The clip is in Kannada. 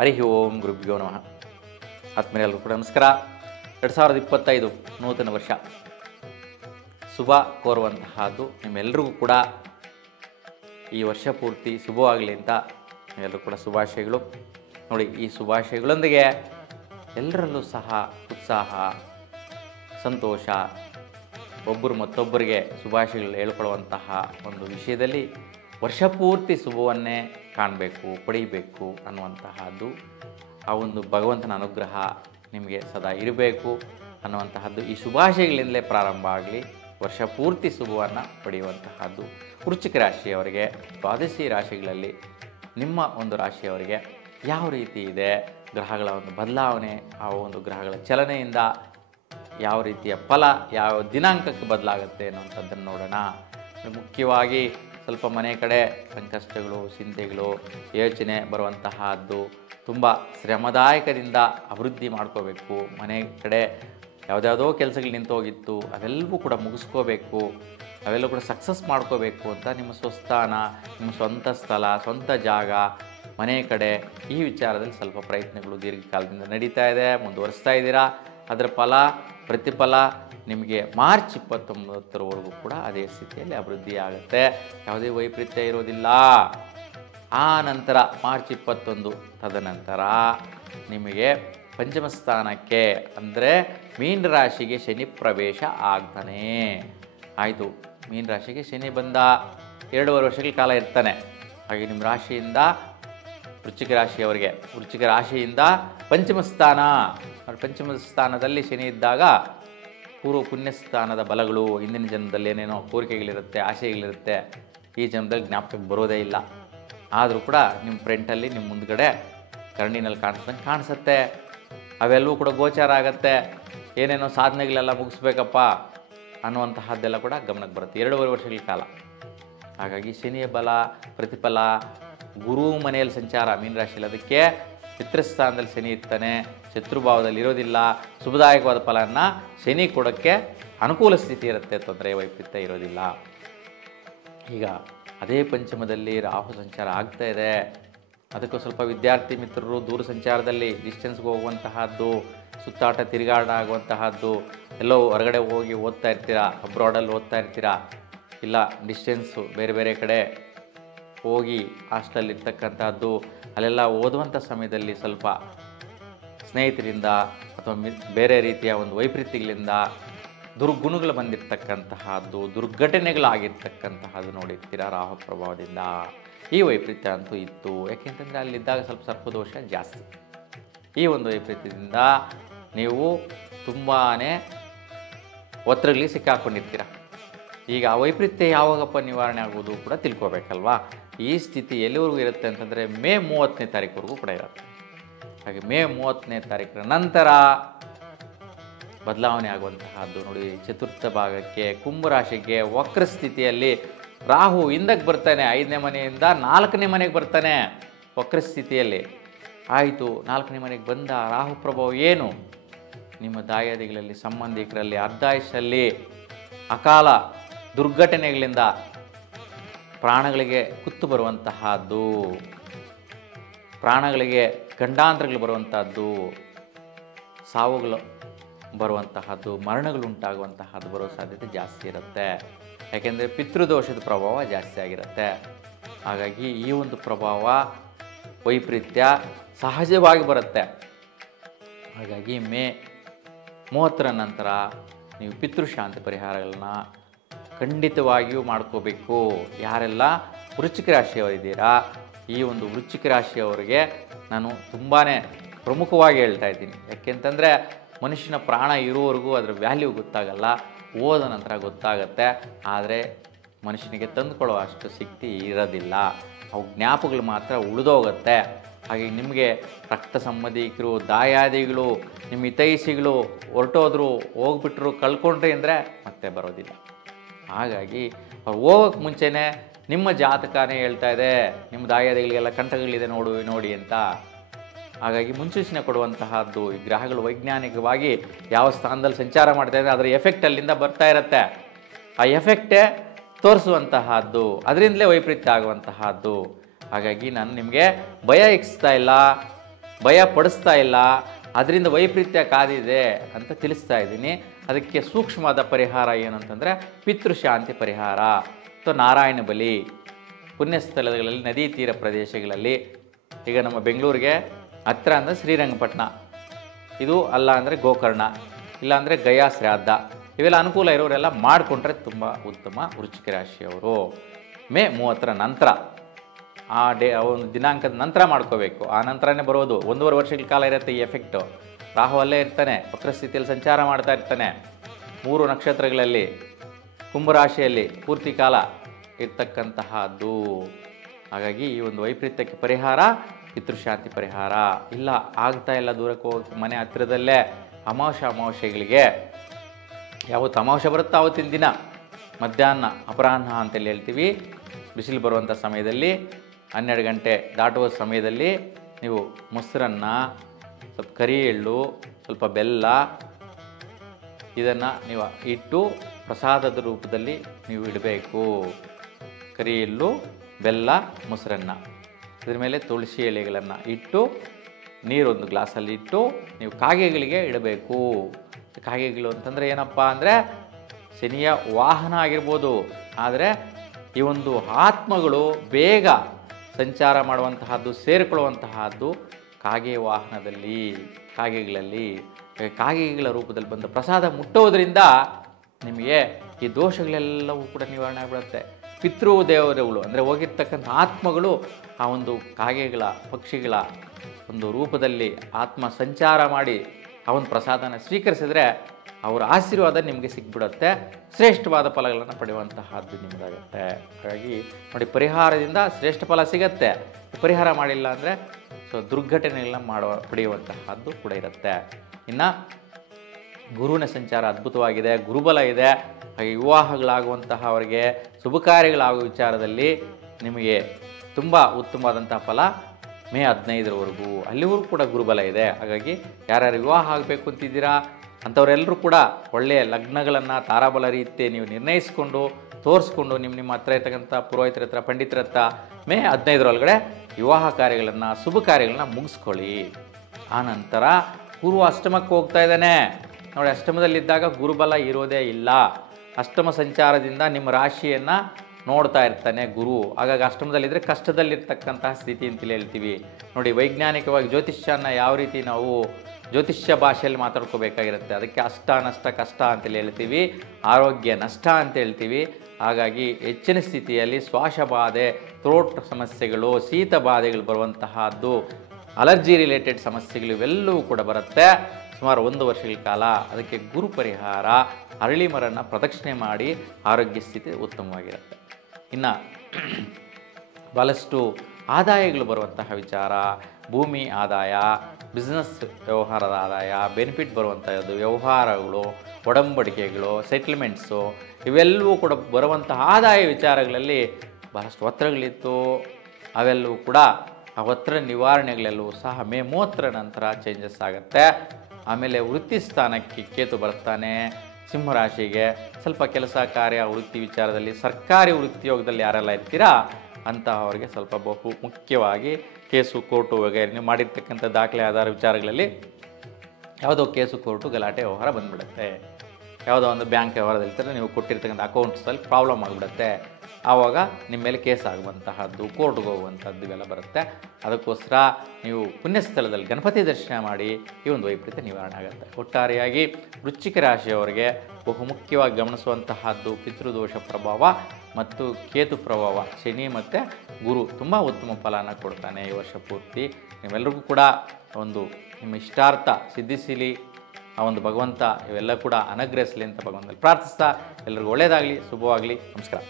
ಹರಿ ಓಂ ಗುರುಭ್ಯೋ ನಮಃ. ಆತ್ಮೀಯರೆಲ್ಲರೂ ಕೂಡ ನಮಸ್ಕಾರ. 2025 ನೂತನ ವರ್ಷ ಶುಭ ಕೋರುವಂತಹದ್ದು ನಿಮ್ಮೆಲ್ಲರಿಗೂ ಕೂಡ ಈ ವರ್ಷ ಪೂರ್ತಿ ಶುಭವಾಗಲಿ ಅಂತ ಎಲ್ಲರೂ ಕೂಡ ಶುಭಾಶಯಗಳು. ನೋಡಿ, ಈ ಶುಭಾಶಯಗಳೊಂದಿಗೆ ಎಲ್ಲರಲ್ಲೂ ಸಹ ಉತ್ಸಾಹ, ಸಂತೋಷ, ಒಬ್ಬರು ಮತ್ತೊಬ್ಬರಿಗೆ ಶುಭಾಶಯಗಳು ಹೇಳ್ಕೊಳ್ಳುವಂತಹ ಒಂದು ವಿಷಯದಲ್ಲಿ ವರ್ಷ ಪೂರ್ತಿ ಶುಭವನ್ನೇ ಕಾಣಬೇಕು, ಪಡೀಬೇಕು ಅನ್ನುವಂತಹದ್ದು, ಆ ಒಂದು ಭಗವಂತನ ಅನುಗ್ರಹ ನಿಮಗೆ ಸದಾ ಇರಬೇಕು ಅನ್ನುವಂತಹದ್ದು ಈ ಶುಭಾಶಯಗಳಿಂದಲೇ ಪ್ರಾರಂಭ ಆಗಲಿ. ವರ್ಷ ಪೂರ್ತಿ ಶುಭವನ್ನು ಪಡೆಯುವಂತಹದ್ದು ವೃಶ್ಚಿಕ ರಾಶಿಯವರಿಗೆ, ದ್ವಾದಶಿ ರಾಶಿಗಳಲ್ಲಿ ನಿಮ್ಮ ಒಂದು ರಾಶಿಯವರಿಗೆ ಯಾವ ರೀತಿ ಇದೆ, ಗ್ರಹಗಳ ಒಂದು ಬದಲಾವಣೆ, ಆ ಒಂದು ಗ್ರಹಗಳ ಚಲನೆಯಿಂದ ಯಾವ ರೀತಿಯ ಫಲ ಯಾವ ದಿನಾಂಕಕ್ಕೆ ಬದಲಾಗುತ್ತೆ ಅನ್ನುವಂಥದ್ದನ್ನು ನೋಡೋಣ. ಮುಖ್ಯವಾಗಿ ಸ್ವಲ್ಪ ಮನೆ ಕಡೆ ಸಂಕಷ್ಟಗಳು, ಚಿಂತೆಗಳು, ಯೋಚನೆ ಬರುವಂತಹದ್ದು, ತುಂಬ ಶ್ರಮದಾಯಕದಿಂದ ಅಭಿವೃದ್ಧಿ ಮಾಡ್ಕೋಬೇಕು. ಮನೆ ಕಡೆ ಯಾವುದ್ಯಾವುದೋ ಕೆಲಸಗಳು ನಿಂತೋಗಿತ್ತು, ಅದೆಲ್ಲವೂ ಕೂಡ ಮುಗಿಸ್ಕೋಬೇಕು, ಅವೆಲ್ಲ ಕೂಡ ಸಕ್ಸಸ್ ಮಾಡ್ಕೋಬೇಕು ಅಂತ ನಿಮ್ಮ ಸ್ವಸ್ಥಾನ, ನಿಮ್ಮ ಸ್ವಂತ ಸ್ಥಳ, ಸ್ವಂತ ಜಾಗ, ಮನೆ ಕಡೆ ಈ ವಿಚಾರದಲ್ಲಿ ಸ್ವಲ್ಪ ಪ್ರಯತ್ನಗಳು ದೀರ್ಘಕಾಲದಿಂದ ನಡೀತಾ ಇದೆ, ಮುಂದುವರಿಸ್ತಾ ಇದ್ದೀರಾ. ಅದರ ಫಲ ಪ್ರತಿಫಲ ನಿಮಗೆ ಮಾರ್ಚ್ 29ರವರೆಗೂ ಕೂಡ ಅದೇ ಸ್ಥಿತಿಯಲ್ಲಿ ಅಭಿವೃದ್ಧಿ ಆಗುತ್ತೆ. ಯಾವುದೇ ವೈಪರೀತ್ಯ ಇರೋದಿಲ್ಲ. ಆ ನಂತರ ಮಾರ್ಚ್ 21 ತದನಂತರ ನಿಮಗೆ ಪಂಚಮ ಸ್ಥಾನಕ್ಕೆ ಅಂದರೆ ಮೀನ ರಾಶಿಗೆ ಶನಿ ಪ್ರವೇಶ ಆಗ್ತಾನೆ. ಆಯಿತು, ಮೀನ ರಾಶಿಗೆ ಶನಿ ಬಂದ 2.5 ವರ್ಷಗಳ ಕಾಲ ಇರ್ತಾನೆ. ಹಾಗೆ ನಿಮ್ಮ ರಾಶಿಯಿಂದ ವೃಶ್ಚಿಕ ರಾಶಿಯವರಿಗೆ, ವೃಶ್ಚಿಕ ರಾಶಿಯಿಂದ ಪಂಚಮ ಸ್ಥಾನ, ಪಂಚಮ ಸ್ಥಾನದಲ್ಲಿ ಶನಿ ಇದ್ದಾಗ ಪೂರ್ವ ಪುಣ್ಯಸ್ಥಾನದ ಬಲಗಳು, ಹಿಂದಿನ ಜನ್ಮದಲ್ಲಿ ಏನೇನೋ ಕೋರಿಕೆಗಳಿರುತ್ತೆ, ಆಶೆಗಳಿರುತ್ತೆ, ಈ ಜನ್ಮದಲ್ಲಿ ಜ್ಞಾಪಕಕ್ಕೆ ಬರೋದೇ ಇಲ್ಲ. ಆದರೂ ಕೂಡ ನಿಮ್ಮ ಫ್ರಂಟಲ್ಲಿ, ನಿಮ್ಮ ಮುಂದ್ಗಡೆ ಕರಣಿನಲ್ಲಿ ಕಾಣಿಸುತ್ತೆ. ಅವೆಲ್ಲವೂ ಕೂಡ ಗೋಚಾರ ಆಗುತ್ತೆ. ಏನೇನೋ ಸಾಧನೆಗಳೆಲ್ಲ ಮುಗಿಸ್ಬೇಕಪ್ಪ ಅನ್ನುವಂತಹದ್ದೆಲ್ಲ ಕೂಡ ಗಮನಕ್ಕೆ ಬರುತ್ತೆ 2.5 ವರ್ಷಗಳ ಕಾಲ. ಹಾಗಾಗಿ ಶನಿಯ ಬಲ ಪ್ರತಿಫಲ, ಗುರು ಮನೆಯಲ್ಲಿ ಸಂಚಾರ ಮೀನರಾಶಿಯಲ್ಲಿ, ಅದಕ್ಕೆ ಮಿತ್ರಸ್ಥಾನದಲ್ಲಿ ಶನಿ ಇರ್ತಾನೆ, ಶತ್ರುಭಾವದಲ್ಲಿ ಇರೋದಿಲ್ಲ. ಶುಭದಾಯಕವಾದ ಫಲವನ್ನು ಶನಿ ಕೊಡೋಕ್ಕೆ ಅನುಕೂಲ ಸ್ಥಿತಿ ಇರುತ್ತೆ, ತೊಂದರೆ ವೈಪರೀತ್ಯ ಇರೋದಿಲ್ಲ. ಈಗ ಅದೇ ಪಂಚಮದಲ್ಲಿ ರಾಹು ಸಂಚಾರ ಆಗ್ತಾ ಇದೆ. ಅದಕ್ಕೂ ಸ್ವಲ್ಪ ವಿದ್ಯಾರ್ಥಿ ಮಿತ್ರರು ದೂರ ಸಂಚಾರದಲ್ಲಿ ಡಿಸ್ಟೆನ್ಸ್ಗೆ ಹೋಗುವಂತಹದ್ದು, ಸುತ್ತಾಟ ತಿರುಗಾಟ ಆಗುವಂತಹದ್ದು, ಎಲ್ಲೋ ಹೊರಗಡೆ ಹೋಗಿ ಓದ್ತಾ ಇರ್ತೀರಾ, ಅಬ್ರಾಡಲ್ಲಿ ಓದ್ತಾ ಇರ್ತೀರಾ, ಇಲ್ಲ ಡಿಸ್ಟೆನ್ಸು ಬೇರೆ ಬೇರೆ ಕಡೆ ಹೋಗಿ ಹಾಸ್ಟೆಲ್ ಇರ್ತಕ್ಕಂಥದ್ದು, ಅಲ್ಲೆಲ್ಲ ಓದುವಂಥ ಸಮಯದಲ್ಲಿ ಸ್ವಲ್ಪ ಸ್ನೇಹಿತರಿಂದ ಅಥವಾ ಬೇರೆ ರೀತಿಯ ಒಂದು ವೈಪರೀತ್ಯಗಳಿಂದ ದುರ್ಗುಣಗಳು ಬಂದಿರತಕ್ಕಂತಹದ್ದು, ದುರ್ಘಟನೆಗಳಾಗಿರ್ತಕ್ಕಂತಹದ್ದು ನೋಡಿರ್ತೀರ ರಾಹು ಪ್ರಭಾವದಿಂದ. ಈ ವೈಪರೀತ್ಯ ಅಂತೂ ಇತ್ತು. ಯಾಕೆಂತಂದರೆ ಅಲ್ಲಿದ್ದಾಗ ಸ್ವಲ್ಪ ಸರ್ಪದೋಷ ಜಾಸ್ತಿ. ಈ ಒಂದು ವೈಪರೀತ್ಯದಿಂದ ನೀವು ತುಂಬಾ ಒತ್ತಡಗಳಿಗೆ ಸಿಕ್ಕಾಕೊಂಡಿರ್ತೀರ. ಈಗ ಆ ವೈಪರೀತ್ಯ ಯಾವಾಗಪ್ಪ ನಿವಾರಣೆ ಆಗೋದು ಕೂಡ ತಿಳ್ಕೊಬೇಕಲ್ವಾ. ಈ ಸ್ಥಿತಿ ಎಲ್ಲಿವರೆಗೂ ಇರುತ್ತೆ ಅಂತಂದರೆ ಮೇ 30ನೇ ತಾರೀಕುವರೆಗೂ ಕೂಡ ಇರುತ್ತೆ. ಹಾಗೆ ಮೇ 30ನೇ ತಾರೀಕಿನ ನಂತರ ಬದಲಾವಣೆ ಆಗುವಂತಹದ್ದು. ನೋಡಿ, ಚತುರ್ಥ ಭಾಗಕ್ಕೆ ಕುಂಭರಾಶಿಗೆ ವಕ್ರ ಸ್ಥಿತಿಯಲ್ಲಿ ರಾಹು ಹಿಂದಕ್ಕೆ ಬರ್ತಾನೆ. 5ನೇ ಮನೆಯಿಂದ 4ನೇ ಮನೆಗೆ ಬರ್ತಾನೆ ವಕ್ರ ಸ್ಥಿತಿಯಲ್ಲಿ. ಆಯಿತು, 4ನೇ ಮನೆಗೆ ಬಂದ ರಾಹು ಪ್ರಭಾವ ಏನು? ನಿಮ್ಮ ದಾಯಾದಿಗಳಲ್ಲಿ, ಸಂಬಂಧಿಕರಲ್ಲಿ, ಅರ್ಧಾಯುಷಲ್ಲಿ ಅಕಾಲ ದುರ್ಘಟನೆಗಳಿಂದ ಪ್ರಾಣಗಳಿಗೆ ಕುತ್ತು ಬರುವಂತಹದ್ದು, ಪ್ರಾಣಗಳಿಗೆ ಗಂಡಾಂತರಗಳು ಬರುವಂತಹದ್ದು, ಸಾವುಗಳು ಬರುವಂತಹದ್ದು, ಮರಣಗಳು ಉಂಟಾಗುವಂತಹದ್ದು ಬರೋ ಸಾಧ್ಯತೆ ಜಾಸ್ತಿ ಇರುತ್ತೆ. ಯಾಕೆಂದರೆ ಪಿತೃದೋಷದ ಪ್ರಭಾವ ಜಾಸ್ತಿ ಆಗಿರುತ್ತೆ. ಹಾಗಾಗಿ ಈ ಒಂದು ಪ್ರಭಾವ ವೈಪರೀತ್ಯ ಸಹಜವಾಗಿ ಬರುತ್ತೆ. ಹಾಗಾಗಿ ಮೇ 30ರ ನಂತರ ನೀವು ಪಿತೃಶಾಂತಿ ಪರಿಹಾರಗಳನ್ನ ಖಂಡಿತವಾಗಿಯೂ ಮಾಡ್ಕೋಬೇಕು. ಯಾರೆಲ್ಲ ವೃಶ್ಚಿಕ ರಾಶಿಯವರಿದ್ದೀರಾ, ಈ ಒಂದು ವೃಶ್ಚಿಕ ರಾಶಿಯವರಿಗೆ ನಾನು ತುಂಬಾ ಪ್ರಮುಖವಾಗಿ ಹೇಳ್ತಾ ಇದ್ದೀನಿ. ಯಾಕೆಂತಂದರೆ ಮನುಷ್ಯನ ಪ್ರಾಣ ಇರುವವರೆಗೂ ಅದರ ವ್ಯಾಲ್ಯೂ ಗೊತ್ತಾಗಲ್ಲ, ಓದ ನಂತರ ಗೊತ್ತಾಗತ್ತೆ. ಆದರೆ ಮನುಷ್ಯನಿಗೆ ತಂದುಕೊಳ್ಳೋ ಅಷ್ಟು ಶಕ್ತಿ ಇರೋದಿಲ್ಲ. ಅವು ಜ್ಞಾಪಕಗಳು ಮಾತ್ರ ಉಳಿದೋಗುತ್ತೆ. ಹಾಗೆ ನಿಮಗೆ ರಕ್ತ ಸಂಬಂಧಿಕರು, ದಾಯಾದಿಗಳು, ನಿಮ್ಮ ಹಿತೈಷಿಗಳು ಹೊರಟೋದ್ರು, ಹೋಗ್ಬಿಟ್ರು, ಕಳ್ಕೊಂಡ್ರಿ ಅಂದರೆ ಮತ್ತೆ ಬರೋದಿಲ್ಲ. ಹಾಗಾಗಿ ಅವ್ರು ಹೋಗೋಕ್ಕೆ ಮುಂಚೆನೇ ನಿಮ್ಮ ಜಾತಕನೇ ಹೇಳ್ತಾ ಇದೆ, ನಿಮ್ಮ ದಾಯಾದಿಗಳಿಗೆಲ್ಲ ಕಂಠಗಳಿದೆ ನೋಡಿ ಅಂತ. ಹಾಗಾಗಿ ಮುನ್ಸೂಚನೆ ಕೊಡುವಂತಹದ್ದು ಈ ಗ್ರಹಗಳು ವೈಜ್ಞಾನಿಕವಾಗಿ ಯಾವ ಸ್ಥಾನದಲ್ಲಿ ಸಂಚಾರ ಮಾಡ್ತಾ ಇದೆ ಅದರ ಎಫೆಕ್ಟ್ ಅಲ್ಲಿಂದ ಬರ್ತಾ ಇರುತ್ತೆ. ಆ ಎಫೆಕ್ಟೇ ತೋರಿಸುವಂತಹದ್ದು, ಅದರಿಂದಲೇ ವೈಪರೀತ್ಯ ಆಗುವಂತಹದ್ದು. ಹಾಗಾಗಿ ನಾನು ನಿಮಗೆ ಭಯ ಇಕ್ಸ್ತಾ ಇಲ್ಲ, ಭಯ ಪಡಿಸ್ತಾ ಇಲ್ಲ, ಅದರಿಂದ ವೈಪರೀತ್ಯ ಕಾದಿದೆ ಅಂತ ತಿಳಿಸ್ತಾ ಇದ್ದೀನಿ. ಅದಕ್ಕೆ ಸೂಕ್ಷ್ಮವಾದ ಪರಿಹಾರ ಏನು ಅಂತಂದರೆ ಪಿತೃಶಾಂತಿ ಪರಿಹಾರ ಅಥವಾ ನಾರಾಯಣ ಬಲಿ. ಪುಣ್ಯಸ್ಥಳಗಳಲ್ಲಿ, ನದಿ ತೀರ ಪ್ರದೇಶಗಳಲ್ಲಿ, ಈಗ ನಮ್ಮ ಬೆಂಗಳೂರಿಗೆ ಹತ್ತಿರ ಅಂದರೆ ಶ್ರೀರಂಗಪಟ್ಟಣ, ಇದು ಅಲ್ಲ ಅಂದರೆ ಗೋಕರ್ಣ, ಇಲ್ಲಾಂದರೆ ಗಯಾ ಶ್ರಾದ್ದ, ಇವೆಲ್ಲ ಅನುಕೂಲ ಇರೋರೆಲ್ಲ ಮಾಡಿಕೊಂಡ್ರೆ ತುಂಬ ಉತ್ತಮ. ವೃಶ್ಚಿಕ ರಾಶಿಯವರು ಮೇ 30ರ ನಂತರ, ಆ ಒಂದು ದಿನಾಂಕದ ನಂತರ ಮಾಡ್ಕೋಬೇಕು. ಆ ನಂತರನೇ ಬರೋದು. 1.5 ವರ್ಷಗಳ ಕಾಲ ಇರುತ್ತೆ ಈ ಎಫೆಕ್ಟು. ರಾಹು ಅಲ್ಲೇ ಇರ್ತಾನೆ, ವಕ್ರಸ್ಥಿತಿಯಲ್ಲಿ ಸಂಚಾರ ಮಾಡ್ತಾ ಇರ್ತಾನೆ. 3 ನಕ್ಷತ್ರಗಳಲ್ಲಿ ಕುಂಭರಾಶಿಯಲ್ಲಿ ಪೂರ್ತಿ ಕಾಲ ಇರ್ತಕ್ಕಂತಹದ್ದು. ಹಾಗಾಗಿ ಈ ಒಂದು ವೈಪರೀತ್ಯಕ್ಕೆ ಪರಿಹಾರ ಪಿತೃಶಾಂತಿ ಪರಿಹಾರ. ಇಲ್ಲ ಆಗ್ತಾ ಇಲ್ಲ, ದೂರಕ್ಕೆ ಹೋಗಿ ಮನೆ ಹತ್ತಿರದಲ್ಲೇ ಅಮಾವಾಸ್ಯೆಗಳಿಗೆ ಯಾವತ್ತು ಅಮಾವಾಸ್ಯೆ ಬರುತ್ತೋ ಆವತ್ತಿನ ದಿನ ಮಧ್ಯಾಹ್ನ, ಅಪರಾಹ್ನ ಅಂತೇಳಿ ಹೇಳ್ತೀವಿ, ಬಿಸಿಲು ಬರುವಂಥ ಸಮಯದಲ್ಲಿ 12 ಗಂಟೆ ದಾಟುವ ಸಮಯದಲ್ಲಿ ನೀವು ಮೊಸರನ್ನು, ಸ್ವಲ್ಪ ಕರಿ ಎಳ್ಳು, ಸ್ವಲ್ಪ ಬೆಲ್ಲ, ಇದನ್ನು ನೀವು ಇಟ್ಟು ಪ್ರಸಾದದ ರೂಪದಲ್ಲಿ ನೀವು ಇಡಬೇಕು. ಕರಿ ಎಳ್ಳು, ಬೆಲ್ಲ, ಮೊಸರನ್ನು, ಇದ್ರ ಮೇಲೆ ತುಳಸಿ ಎಲೆಗಳನ್ನು ಇಟ್ಟು ನೀರೊಂದು ಗ್ಲಾಸಲ್ಲಿ ಇಟ್ಟು ನೀವು ಕಾಗೆಗಳಿಗೆ ಇಡಬೇಕು. ಕಾಗೆಗಳು ಅಂತಂದರೆ ಏನಪ್ಪ ಅಂದರೆ ಶನಿಯ ವಾಹನ ಆಗಿರ್ಬೋದು, ಆದರೆ ಈ ಒಂದು ಆತ್ಮಗಳು ಬೇಗ ಸಂಚಾರ ಮಾಡುವಂತಹದ್ದು, ಸೇರಿಕೊಳ್ಳುವಂತಹದ್ದು ಕಾಗೆ ವಾಹನದಲ್ಲಿ, ಕಾಗೆಗಳಲ್ಲಿ. ಕಾಗೆಗಳ ರೂಪದಲ್ಲಿ ಬಂದ ಪ್ರಸಾದ ಮುಟ್ಟೋದ್ರಿಂದ ನಿಮಗೆ ಈ ದೋಷಗಳೆಲ್ಲವೂ ಕೂಡ ನಿವಾರಣೆ ಆಗಿಬಿಡುತ್ತೆ. ಪಿತೃ ದೇವರುಗಳು ಅಂದರೆ ಹೋಗಿರ್ತಕ್ಕಂಥ ಆತ್ಮಗಳು ಆ ಒಂದು ಕಾಗೆಗಳ, ಪಕ್ಷಿಗಳ ಒಂದು ರೂಪದಲ್ಲಿ ಆತ್ಮ ಸಂಚಾರ ಮಾಡಿ ಆ ಒಂದು ಪ್ರಸಾದನ ಸ್ವೀಕರಿಸಿದರೆ ಅವರ ಆಶೀರ್ವಾದ ನಿಮಗೆ ಸಿಕ್ಬಿಡುತ್ತೆ. ಶ್ರೇಷ್ಠವಾದ ಫಲಗಳನ್ನು ಪಡೆಯುವಂತಹದ್ದು ನಿಮ್ಮದಾಗುತ್ತೆ. ಹಾಗಾಗಿ ನೋಡಿ, ಪರಿಹಾರದಿಂದ ಶ್ರೇಷ್ಠ ಫಲ ಸಿಗತ್ತೆ. ಪರಿಹಾರ ಮಾಡಿಲ್ಲ ಅಂದರೆ ದುರ್ಘಟನೆಗಳನ್ನ ಪಡೆಯುವಂತಹದ್ದು ಕೂಡ ಇರುತ್ತೆ. ಇನ್ನು ಗುರುವಿನ ಸಂಚಾರ ಅದ್ಭುತವಾಗಿದೆ, ಗುರುಬಲ ಇದೆ. ಹಾಗೆ ವಿವಾಹಗಳಾಗುವಂತಹ ಅವರಿಗೆ, ಶುಭ ಕಾರ್ಯಗಳಾಗುವ ವಿಚಾರದಲ್ಲಿ ನಿಮಗೆ ತುಂಬ ಉತ್ತಮವಾದಂತಹ ಫಲ ಮೇ 15ರವರೆಗೂ, ಅಲ್ಲಿವರೆಗೂ ಕೂಡ ಗುರುಬಲ ಇದೆ. ಹಾಗಾಗಿ ಯಾರ್ಯಾರು ವಿವಾಹ ಆಗಬೇಕು ಅಂತಿದ್ದೀರಾ ಅಂಥವರೆಲ್ಲರೂ ಕೂಡ ಒಳ್ಳೆಯ ಲಗ್ನಗಳನ್ನು ತಾರಾಬಲ ರೀತಿ ನೀವು ನಿರ್ಣಯಿಸಿಕೊಂಡು ತೋರಿಸ್ಕೊಂಡು ನಿಮ್ಮ ಹತ್ರ ಇರ್ತಕ್ಕಂಥ ಪುರೋಹಿತರ ಹತ್ರ, ಪಂಡಿತರ ಹತ್ರ ಮೇ 15ರೊಳಗಡೆ ವಿವಾಹ ಕಾರ್ಯಗಳನ್ನು, ಶುಭ ಕಾರ್ಯಗಳನ್ನ ಮುಗಿಸ್ಕೊಳ್ಳಿ. ಆನಂತರ ಗುರು ಅಷ್ಟಮಕ್ಕೆ ಹೋಗ್ತಾ ಇದ್ದಾನೆ ನೋಡಿ. ಅಷ್ಟಮದಲ್ಲಿದ್ದಾಗ ಗುರುಬಲ ಇರೋದೇ ಇಲ್ಲ. ಅಷ್ಟಮ ಸಂಚಾರದಿಂದ ನಿಮ್ಮ ರಾಶಿಯನ್ನು ನೋಡ್ತಾ ಇರ್ತಾನೆ ಗುರು. ಹಾಗಾಗಿ ಅಷ್ಟಮದಲ್ಲಿದ್ದರೆ ಕಷ್ಟದಲ್ಲಿರ್ತಕ್ಕಂತಹ ಸ್ಥಿತಿ ಅಂತೇಳಿ ಹೇಳ್ತೀವಿ ನೋಡಿ. ವೈಜ್ಞಾನಿಕವಾಗಿ ಜ್ಯೋತಿಷ್ಯನ ಯಾವ ರೀತಿ ನಾವು ಜ್ಯೋತಿಷ್ಯ ಭಾಷೆಯಲ್ಲಿ ಮಾತಾಡ್ಕೋಬೇಕಾಗಿರುತ್ತೆ. ಅದಕ್ಕೆ ಅಷ್ಟ, ನಷ್ಟ, ಕಷ್ಟ ಅಂತೇಳಿ ಹೇಳ್ತೀವಿ, ಆರೋಗ್ಯ ನಷ್ಟ ಅಂತ ಹೇಳ್ತೀವಿ. ಹಾಗಾಗಿ ಹೆಚ್ಚಿನ ಸ್ಥಿತಿಯಲ್ಲಿ ಶ್ವಾಸಬಾಧೆ, ಥ್ರೋಟ್ ಸಮಸ್ಯೆಗಳು, ಶೀತ ಬಾಧೆಗಳು ಬರುವಂತಹದ್ದು, ಅಲರ್ಜಿ ರಿಲೇಟೆಡ್ ಸಮಸ್ಯೆಗಳು ಇವೆಲ್ಲವೂ ಕೂಡ ಬರುತ್ತೆ ಸುಮಾರು 1 ವರ್ಷಗಳ ಕಾಲ. ಅದಕ್ಕೆ ಗುರು ಪರಿಹಾರ, ಅರಳಿ ಮರನ ಪ್ರದಕ್ಷಿಣೆ ಮಾಡಿ ಆರೋಗ್ಯ ಸ್ಥಿತಿ ಉತ್ತಮವಾಗಿರುತ್ತೆ. ಇನ್ನು ಭಾಳಷ್ಟು ಆದಾಯಗಳು ಬರುವಂತಹ ವಿಚಾರ, ಭೂಮಿ ಆದಾಯ, ಬಿಸ್ನೆಸ್ ವ್ಯವಹಾರದ ಆದಾಯ, ಬೆನಿಫಿಟ್ ಬರುವಂಥದ್ದು, ವ್ಯವಹಾರಗಳು, ಒಡಂಬಡಿಕೆಗಳು, ಸೆಟ್ಲ್ಮೆಂಟ್ಸು, ಇವೆಲ್ಲವೂ ಕೂಡ ಬರುವಂತಹ ಆದಾಯ ವಿಚಾರಗಳಲ್ಲಿ ಬಹಳಷ್ಟು ಒತ್ತಡಗಳಿತ್ತು. ಅವೆಲ್ಲವೂ ಕೂಡ ಆ ಒತ್ತಡ ನಿವಾರಣೆಗಳೆಲ್ಲವೂ ಸಹ ಮೇ 30ರ ನಂತರ ಚೇಂಜಸ್ ಆಗುತ್ತೆ. ಆಮೇಲೆ ವೃತ್ತಿ ಸ್ಥಾನಕ್ಕೆ ಕೇತು ಬರ್ತಾನೆ. ಸಿಂಹರಾಶಿಗೆ ಸ್ವಲ್ಪ ಕೆಲಸ ಕಾರ್ಯ, ವೃತ್ತಿ ವಿಚಾರದಲ್ಲಿ, ಸರ್ಕಾರಿ ವೃತ್ತಿಯೋಗದಲ್ಲಿ ಯಾರೆಲ್ಲ ಇರ್ತೀರಾ ಅಂತಹವರಿಗೆ ಸ್ವಲ್ಪ ಬಹು ಮುಖ್ಯವಾಗಿ ಕೇಸು, ಕೋರ್ಟು ವಗೈರೆ ನೀವು ಮಾಡಿರ್ತಕ್ಕಂಥ ದಾಖಲೆ ಆಧಾರ ವಿಚಾರಗಳಲ್ಲಿ ಯಾವುದೋ ಕೇಸು, ಕೋರ್ಟು, ಗಲಾಟೆ ವ್ಯವಹಾರ ಬಂದುಬಿಡುತ್ತೆ. ಯಾವುದೋ ಒಂದು ಬ್ಯಾಂಕ್ ವ್ಯವಹಾರದಲ್ಲಿರ್ತಾರೆ, ನೀವು ಕೊಟ್ಟಿರ್ತಕ್ಕಂಥ ಅಕೌಂಟ್ಸಲ್ಲಿ ಪ್ರಾಬ್ಲಮ್ ಆಗಿಬಿಡುತ್ತೆ. ಆವಾಗ ನಿಮ್ಮ ಮೇಲೆ ಕೇಸ್ ಆಗುವಂತಹದ್ದು, ಕೋರ್ಟ್ಗೆ ಹೋಗುವಂಥದ್ದು ಇವೆಲ್ಲ ಬರುತ್ತೆ. ಅದಕ್ಕೋಸ್ಕರ ನೀವು ಪುಣ್ಯಸ್ಥಳದಲ್ಲಿ ಗಣಪತಿ ದರ್ಶನ ಮಾಡಿ ಈ ಒಂದು ವೈಪರೀತ್ಯ ನಿವಾರಣೆ ಆಗುತ್ತೆ. ಒಟ್ಟಾರೆಯಾಗಿ ವೃಶ್ಚಿಕ ರಾಶಿಯವರಿಗೆ ಬಹುಮುಖ್ಯವಾಗಿ ಗಮನಿಸುವಂತಹದ್ದು ಪಿತೃದೋಷ ಪ್ರಭಾವ ಮತ್ತು ಕೇತು ಪ್ರಭಾವ. ಶನಿ ಮತ್ತು ಗುರು ತುಂಬ ಉತ್ತಮ ಫಲನ ಕೊಡ್ತಾನೆ ಈ ವರ್ಷ ಪೂರ್ತಿ. ನೀವೆಲ್ಲರಿಗೂ ಕೂಡ ಒಂದು ನಿಮ್ಮ ಇಷ್ಟಾರ್ಥ ಸಿದ್ಧಿಸಲಿ, ಆ ಒಂದು ಭಗವಂತ ಇವೆಲ್ಲ ಕೂಡ ಅನುಗ್ರಹಿಸಲಿ ಅಂತ ಭಗವಂತನಲ್ಲಿ ಪ್ರಾರ್ಥಿಸ್ತಾ ಎಲ್ಲರಿಗೂ ಒಳ್ಳೆಯದಾಗಲಿ, ಶುಭವಾಗಲಿ. ನಮಸ್ಕಾರ.